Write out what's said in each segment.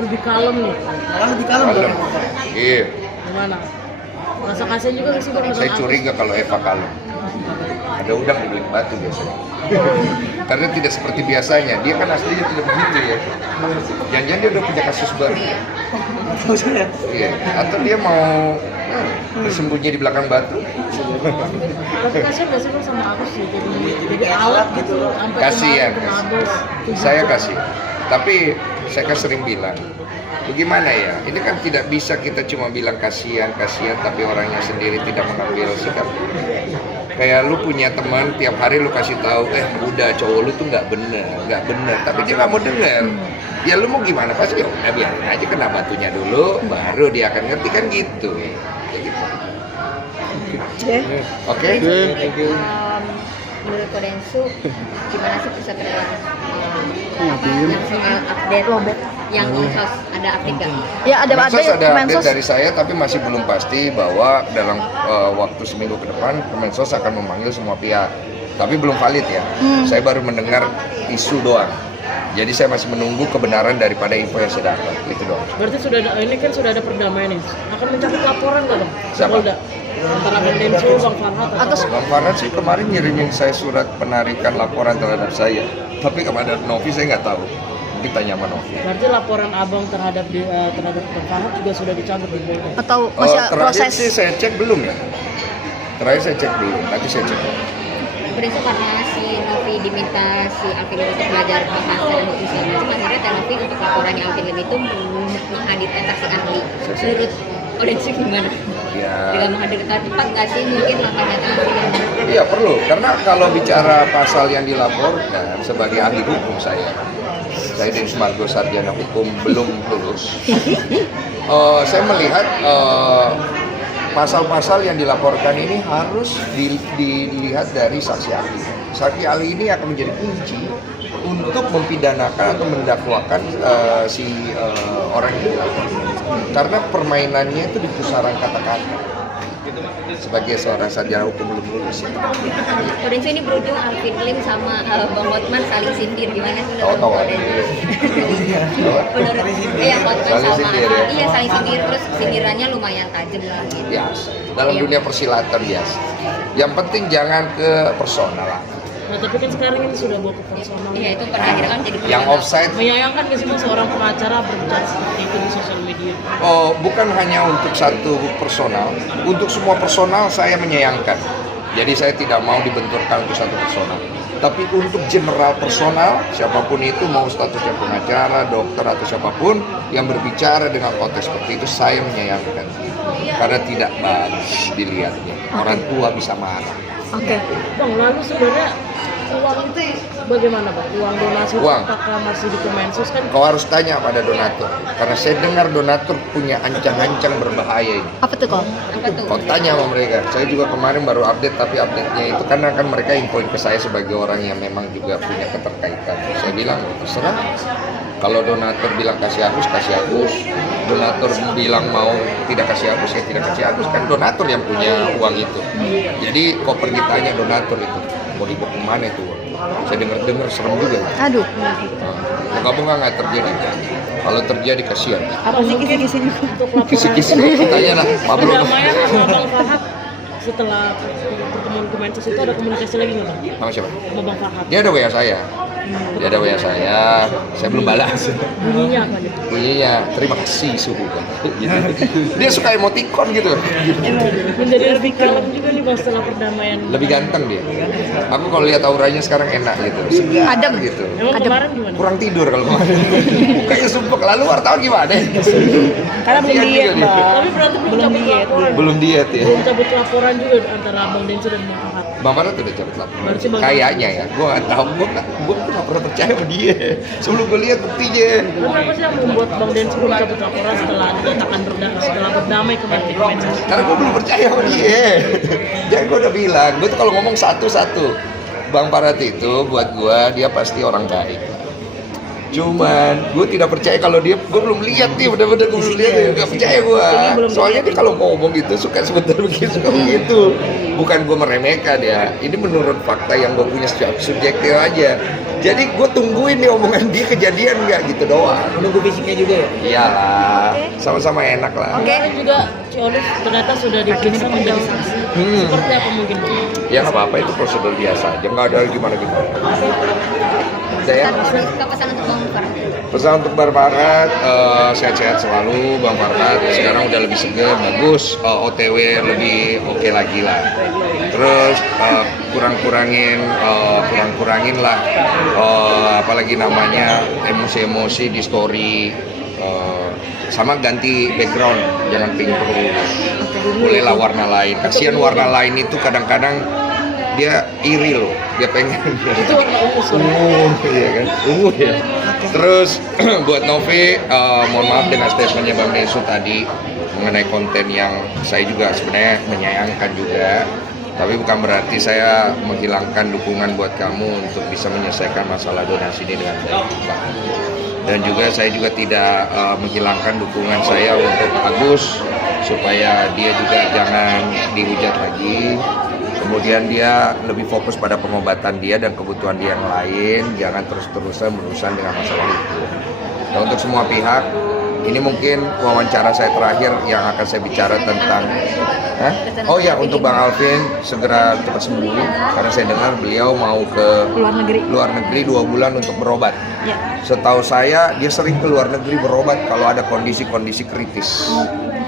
lebih kalem nih. Malah lebih kalem. Iya. Gimana? Rasa kasihan juga nggak sih Bang? Saya curiga kalau Eva kalem. Ada udang di balik batu biasanya. Karena tidak seperti biasanya. Dia kan aslinya tidak begitu ya. Jangan-jangan dia udah punya kasus baru. Iya. Atau dia mau bersembunyi di belakang batu. Tapi kasihan nggak sih Bang sama aku sih? Jadi alat gitu. Sampai Kasihan. kemarin habis. Saya kasih. Tapi saya kan sering bilang, bagaimana ya? Ini kan tidak bisa kita cuma bilang kasihan, tapi orangnya sendiri tidak mengambil sikap. Kayak lu punya teman, tiap hari lu kasih tahu, udah cowok lu tuh nggak bener, tapi dia nggak mau denger. Ya lu mau gimana? Pasti ya udah biarin aja kena batunya dulu, baru dia akan ngerti kan gitu. Kayak gitu. Oke. Thank you. Menurut Kodensu, gimana sih persepsian yang soal update lobet yang Mensos ada update nggak? Ya ada Kemensos ada update Kemensos. dari saya, tapi masih belum pasti bahwa dalam waktu seminggu ke depan Kemensos akan memanggil semua pihak. Tapi belum valid ya. Saya baru mendengar isu doang. Jadi saya masih menunggu kebenaran daripada info yang saya dapat. Itu doang. Berarti sudah ada, ini kan sudah ada perdamaian nih. Akan mencabut laporan nggak Bang? Siapa? Polda. Antara Bang Densu, Bang Farhat atau Bang Farhan sih kemarin ngirimin saya surat penarikan laporan terhadap saya. Tapi kepada Novi saya nggak tahu. Mungkin tanya sama Novi. berarti laporan Abang terhadap Bang Farhat juga sudah dicabut di Polda. Atau masih Terakhir proses? sih saya cek belum ya. Terakhir saya cek belum. Nanti saya cek. Berisu karena si Novi diminta si Alvin Lim untuk belajar bahasa dan hukum segala macam, akhirnya Teh Novi untuk laporannya Alvin Lim itu menghadirkan saksi ahli. Menurut Kodensu gimana? Ya. Dengan menghadirkan tepat nggak sih mungkin langkahnya Teh Alvin Lim? Iya perlu, karena kalau bicara pasal yang dilaporkan sebagai ahli hukum saya Din Sumargo sarjana hukum belum lulus. Saya melihat pasal-pasal yang dilaporkan ini harus dilihat dari saksi ahli. Saksi ahli ini akan menjadi kunci untuk mempidanakan atau mendakwakan si orang ini. Karena permainannya itu di pusaran kata-kata. Sebagai seorang sarjana hukum belum lulus. Kodensu ini berujung Alvin Lim sama Bang Hotman saling sindir, gimana sih menurut Tahu-tahu aja. Kodensu? Menurut Hotman Saling sama sindir, ya? iya saling sindir, terus sindirannya lumayan tajam lah gitu. Biasa. Dalam Iya. dunia persilatan biasa. Yang penting jangan ke personal lah. Nah tapi kan sekarang ini sudah bawa ke personal. Iya itu pada akhirnya kan jadi Yang personal. offside, Menyayangkan nggak sih Bang seorang pengacara berbicara seperti itu di sosial media? bukan hanya untuk satu personal, untuk semua personal saya menyayangkan. Jadi saya tidak mau dibenturkan untuk satu personal. Tapi untuk general personal, siapapun itu mau statusnya pengacara, dokter atau siapapun yang berbicara dengan konteks seperti itu, saya menyayangkan. Karena tidak bagus dilihatnya. Orang tua bisa marah. Oke. Bang, lalu sebenarnya uang itu bagaimana Bang? Uang donasi itu Uang. apakah masih di Kemensos kan? Kau harus tanya pada donatur. Karena saya dengar donatur punya ancang-ancang berbahaya ini. Apa tuh kok? Apa tuh? Kau tanya sama mereka. Saya juga kemarin baru update, tapi update-nya itu karena kan mereka infoin ke saya sebagai orang yang memang juga punya keterkaitan. Saya bilang terserah. Kalau donatur bilang kasih Agus, kasih Agus. Donatur bilang mau tidak kasih Agus, saya tidak kasih Agus. Kan donatur yang punya uang itu. Jadi kau pergi tanya donatur itu mau dibawa kemana itu uang. Saya dengar serem juga. Aduh. Moga-moga nggak terjadi. Kalau terjadi kasihan. Apa sih kisi-kisinya? Untuk laporan Kisi-kisi tanya lah, Pablo. perdamaian sama Bang Farhat setelah pertemuan Kemensos itu ada komunikasi lagi nggak Bang? Sama siapa? Sama Bang Farhat? Dia ada WA saya. Saya belum balas. Bunyinya apa nih? Bunyinya terima kasih suhu kan. Gitu. Dia suka emoticon gitu. Menjadi lebih kalem juga nih Bang setelah perdamaian. Lebih ganteng dia. Aku kalau lihat auranya sekarang enak gitu. Segar Adem. gitu. Emang Ada- kemarin gimana? Kurang tidur kalau kemarin. Mukanya sumpek. Lalu wartawan gimana? Karena belum Kasihan diet, juga dia. Bang. Tapi berarti belum cabut laporan. Belum diet ya. Belum cabut laporan juga antara Bang Densu dan Bang Farhat. Bang Farhat udah cabut laporan. Berarti Bang- Kayaknya ya. Gue nggak tahu. Gue nggak pernah percaya sama dia. Sebelum gue lihat buktinya. Kenapa sih yang membuat Bang Densu belum cabut laporan setelah dinyatakan setelah berdamai kemarin di Kemensos? Karena gue belum percaya sama dia. Jadi gue udah bilang, gue tuh kalau ngomong satu-satu, Bang Farhat itu buat gue dia pasti orang baik. Cuman gue tidak percaya kalau dia, gue belum lihat nih, bener-bener gue belum lihat, gak percaya gue. Soalnya dia kalau ngomong gitu suka sebentar begitu, suka begitu. Bukan gue meremehkan ya, ini menurut fakta yang gue punya secara subjektif aja. Jadi gue tungguin nih omongan dia kejadian nggak gitu doang. Menunggu fisiknya juga ya? Iyalah, sama-sama enak lah. Kemarin juga si Olive ternyata sudah diperiksa menjadi saksi. Seperti apa mungkin Bu? Ya nggak apa-apa, itu prosedur biasa aja, nggak ada gimana-gimana. Udah ya? Pesan untuk Bang Farhat. Pesan untuk Bang Farhat, sehat-sehat selalu Bang Farhat. Sekarang udah lebih seger, bagus, OTW lebih oke lagi lah. Terus kurang-kurangin lah, apalagi namanya emosi-emosi di story. Sama ganti background, jangan pink terus. Bolehlah warna lain. Kasihan warna lain itu kadang-kadang dia iri loh, dia pengen Itu warna ungu. ya kan, ungu ya. Terus buat Novi, mohon maaf dengan statementnya Bang Desu tadi mengenai konten yang saya juga sebenarnya menyayangkan juga, tapi bukan berarti saya menghilangkan dukungan buat kamu untuk bisa menyelesaikan masalah donasi ini dengan baik. Dan juga saya juga tidak menghilangkan dukungan saya untuk Agus supaya dia juga jangan dihujat lagi. Kemudian dia lebih fokus pada pengobatan dia dan kebutuhan dia yang lain, jangan terus-terusan berurusan dengan masalah itu. Dan untuk semua pihak, ini mungkin wawancara saya terakhir yang akan saya bicara tentang oh ya, untuk Bang Alvin segera cepat sembuh, karena saya dengar beliau mau ke luar negeri 2 bulan untuk berobat. Ya. Setahu saya dia sering ke luar negeri berobat kalau ada kondisi-kondisi kritis.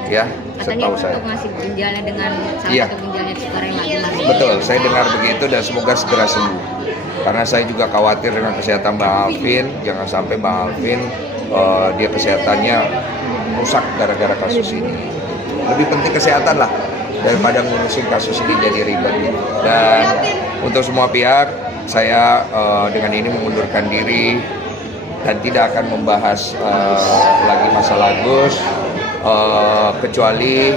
Ya, Katanya setahu saya. untuk ngasih ginjalnya dengan salah Iya. satu ginjalnya sekarang lagi. Betul, saya dengar begitu dan semoga segera sembuh. Karena saya juga khawatir dengan kesehatan Bang Alvin, jangan sampai Bang Alvin dia kesehatannya rusak gara-gara kasus ini. Lebih penting kesehatan lah daripada ngurusin kasus ini jadi ribet. Dan untuk semua pihak, saya dengan ini mengundurkan diri dan tidak akan membahas lagi masalah Agus, kecuali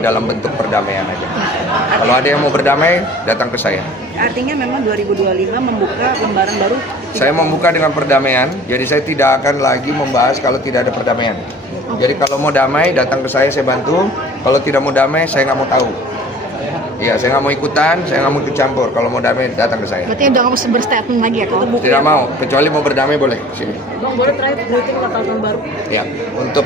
dalam bentuk perdamaian aja. Kalau ada yang mau berdamai, datang ke saya. Artinya memang 2025 membuka lembaran baru. Saya membuka dengan perdamaian, jadi saya tidak akan lagi membahas kalau tidak ada perdamaian. Jadi kalau mau damai, datang ke saya bantu. Kalau tidak mau damai, saya nggak mau tahu. Iya, saya nggak mau ikutan, saya nggak mau ikut campur. Kalau mau damai, datang ke saya. Berarti udah nggak usah berstatement lagi ya kalau Tidak mau, kecuali mau berdamai boleh. Sini. Bang, boleh terakhir greeting Natal tahun baru? Ya, untuk